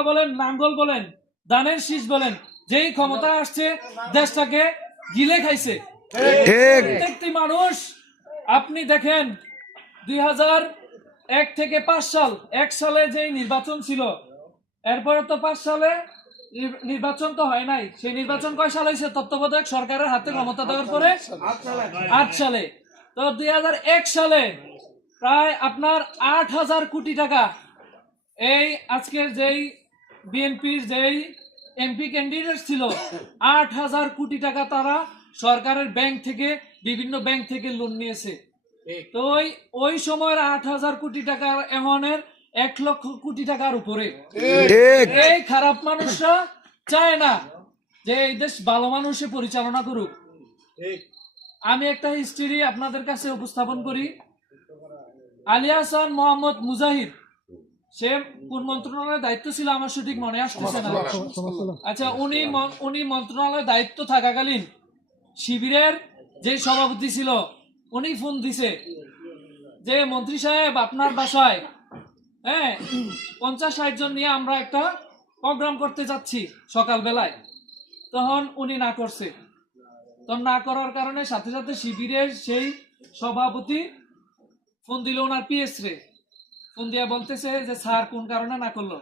বলেন, নাঙ্গল বলেন, ধানের শীষ বলেন, যেই ক্ষমতা আসছে দেশটাকে গিলে খাইছে। প্রত্যেকটি মানুষ, আপনি দেখেন 2001 থেকে 5 সাল, 1 সালে যেই নির্বাচন ছিল, এরপরে তো 5 সালে নির্বাচন তো হয় নাই। সেই নির্বাচন কয় সালে হয়েছে? তত্ত্বাবধায়ক সরকারের হাতে ক্ষমতা দেওয়ার পরে 8 সালে। তো 2001 সালে প্রায় আপনার 8,000 কোটি টাকা এই আজকের যেই বিএনপির যেই এমপি ক্যান্ডিডেট ছিল, 8,000 কোটি টাকা তারা সরকারের ব্যাংক থেকে, বিভিন্ন ব্যাংক থেকে লোন নিয়েছে। তো ওই সময়ের 8,000 কোটি টাকা এমনের 1 লক্ষ কোটি টাকার উপরে। এই খারাপ মানুষরা চায় না যে এই দেশ ভালো মানুষে পরিচালনা করুক। আমি একটা হিস্ট্রি আপনাদের কাছে উপস্থাপন করি। আলী হাসান মোহাম্মদ মুজাহিদ, সে কোন মন্ত্রণালয়ের দায়িত্ব ছিল আমার সঠিক মনে আসতেছে না। আচ্ছা, উনি মন্ত্রণালয়ের দায়িত্ব থাকাকালীন শিবিরের যে সভাপতি ছিল, উনি ফোন দিছে যে মন্ত্রী সাহেব আপনার বাসায় 50-60 জন নিয়ে আমরা একটা প্রোগ্রাম করতে যাচ্ছি সকালবেলায়। তখন উনি না করছে। তখন না করার কারণে সাথে সাথে শিবিরের সেই সভাপতি ফোন দিল ওনার পিএস রে। ফোন দিয়া বলতেছে যে স্যার কোন কারণে না করলো।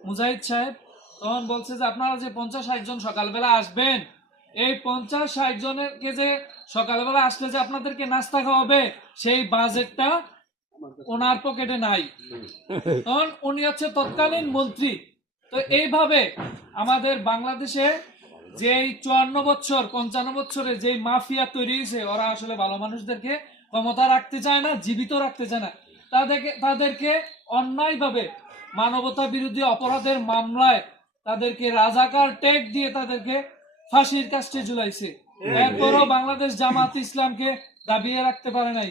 মুজাহিদ সাহেব তখন বলছে যে আপনারা যে 50-60 জন সকালবেলা আসবেন, এই 50-60 জনেরকে যে সকালবেলা আসলে যে আপনাদেরকে নাস্তা খাওয়াবে, সেই বাজেটটা ওনার পকেটে নাই। তখন উনি হচ্ছে তৎকালীন মন্ত্রী। তো এইভাবে আমাদের বাংলাদেশে যেই 54 বছর 55 বছরে যেই মাফিয়া তৈরি হয়েছে, ওরা আসলে ভালো মানুষদেরকে ক্ষমতা রাখতে চায় না, জীবিত রাখতে চায় না। তাদেরকে অন্যায়ভাবে মানবতা বিরোধী অপরাধের মামলায় তাদেরকে রাজাকার ট্যাগ দিয়ে তাদেরকে ফাঁসির কাস্টে ঝুলাইছে। এরপরও বাংলাদেশ জামাত ইসলামকে দাবিয়ে রাখতে পারে নাই।